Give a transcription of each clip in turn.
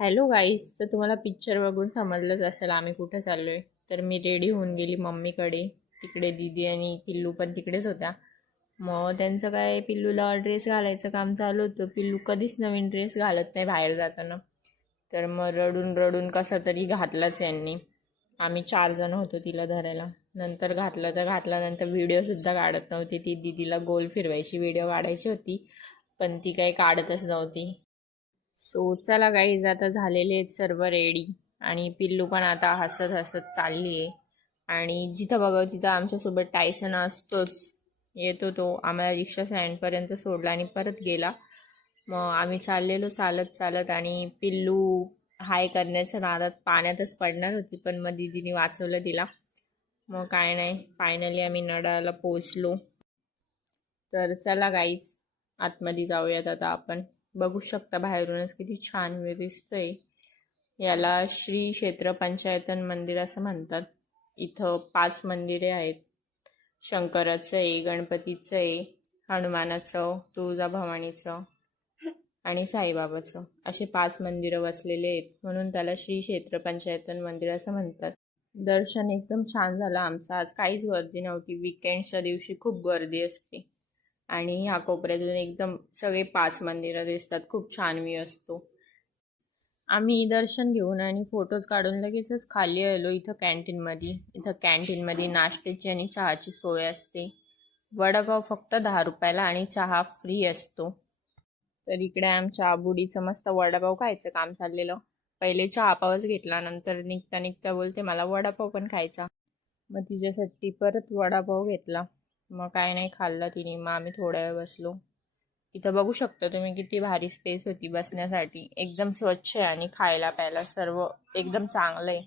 Hello गाईस तर तुम्हाला picture बघून समजलंच असेल आम्ही कुठं चाललो आहे तर मी रेडी होऊन गेली मम्मीकडे. तिकडे दीदी आणि पिल्लू पण तिकडेच होत्या. मग त्यांचं काय पिल्लूला ड्रेस घालायचं काम चालू होतं. पिल्लू कधीच नवीन ड्रेस घालत नाही बाहेर जाताना. तर मग रडून रडून कसा तरी घातलाच यांनी. आम्ही चार जण होतो तिला धरायला. नंतर घातलं तर घातल्यानंतर व्हिडिओसुद्धा काढत नव्हती. ती दीदीला गोल फिरवायची व्हिडिओ काढायची होती. पण ती काही काढतच नव्हती. सो चला गाईज आता झालेले आहेत सर्व रेडी आणि पिल्लू पण आता हसत हसत चालली आहे आणि जिथं बघावं तिथं आमच्यासोबत टायसन असतोच. येतो तो. आम्हाला रिक्षा स्टँडपर्यंत सोडला आणि परत गेला. मग आम्ही चाललेलो चालत चालत आणि पिल्लू हाय करण्याच्या नादात पाण्यातच पडणार होती पण मग दिदीने वाचवलं तिला. मग काय नाही फायनली आम्ही नडाला पोचलो तर चला गाईज आतमध्ये जाऊयात आता आपण. बघू शकता बाहेरूनच किती छान व्ह्यू दिसतोय. याला श्री क्षेत्र पंचायतन मंदिर असं म्हणतात. इथं पाच मंदिरे आहेत. शंकराचं आहे गणपतीचं आहे हनुमानाचं तुळजाभवानीचं आणि साईबाबाचं. असे पाच मंदिरं वसलेले आहेत. म्हणून त्याला श्री क्षेत्र पंचायतन मंदिर असं म्हणतात. दर्शन एकदम छान झालं आमचं. आज काहीच गर्दी नव्हती. विकेंडच्या दिवशी खूप गर्दी असते. आणि ह्या कोपऱ्यातून एकदम सगळे पाच मंदिरं दिसतात. खूप छान व्ह्यू असतो. आम्ही दर्शन घेऊन आणि फोटोज काढून लगेचच खाली आलो इथं कॅन्टीनमध्ये इथं कॅन्टीनमध्ये नाश्त्याची आणि चहाची सोय असते. वडापाव फक्त दहा रुपयाला आणि चहा फ्री असतो. तर इकडे आमच्या आबुडीचं मस्त वडापाव खायचं काम चाललेलं. पहिले चहापावच घेतला नंतर निघता निघता बोलते मला वडापाव पण खायचा. मग तिच्यासाठी परत वडापाव घेतला. मग काय नाही खाल्लं तिने. मग आम्ही थोड्या वेळ बसलो. इथं बघू शकता तुम्ही किती भारी स्पेस होती बसण्यासाठी. एकदम स्वच्छ आहे आणि खायला प्यायला सर्व एकदम चांगलं आहे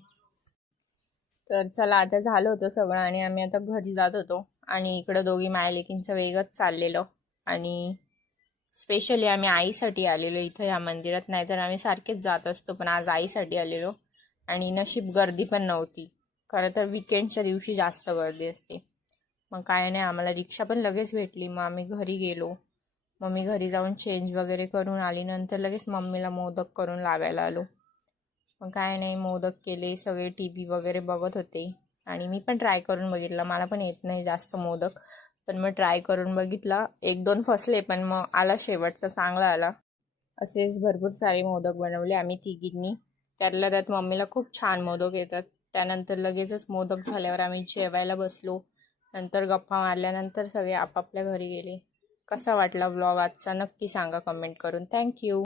तर चला आता झालं होतं सगळं आणि आम्ही आता घरी जात होतो. आणि इकडं दोघी मायलेकींचं वेगच चाललेलं. आणि स्पेशली आम्ही आईसाठी आलेलो इथं या मंदिरात. नाही तर आम्ही सारखेच जात असतो पण आज आईसाठी आलेलो. आणि नशीब गर्दी पण नव्हती. खरं तर विकेंडच्या दिवशी जास्त गर्दी असते. मग काय नाही आम्हाला रिक्षा पण लगेच भेटली. मग आम्ही घरी गेलो. मम्मी घरी जाऊन चेंज वगैरे करून आली नंतर लगेच मम्मीला मोदक करून लावायला आलो. मग काय नाही मोदक केले सगळे टी व्ही वगैरे बघत होते. आणि मी पण ट्राय करून बघितलं. मला पण येत नाही जास्त मोदक. पण मग ट्राय करून बघितला. एक दोन फसले पण मग आला शेवटचा चांगला आला. असेच भरपूर सारे मोदक बनवले आम्ही तिघींनी. त्यातल्या त्यात मम्मीला खूप छान मोदक येतात. त्यानंतर लगेचच मोदक झाल्यावर आम्ही जेवायला बसलो. नंतर गप्पा मारल्यानंतर सगळे आपापल्या घरी गेले. कसा वाटला ब्लॉग आजचा? नक्की सांगा कमेंट करून. थँक्यू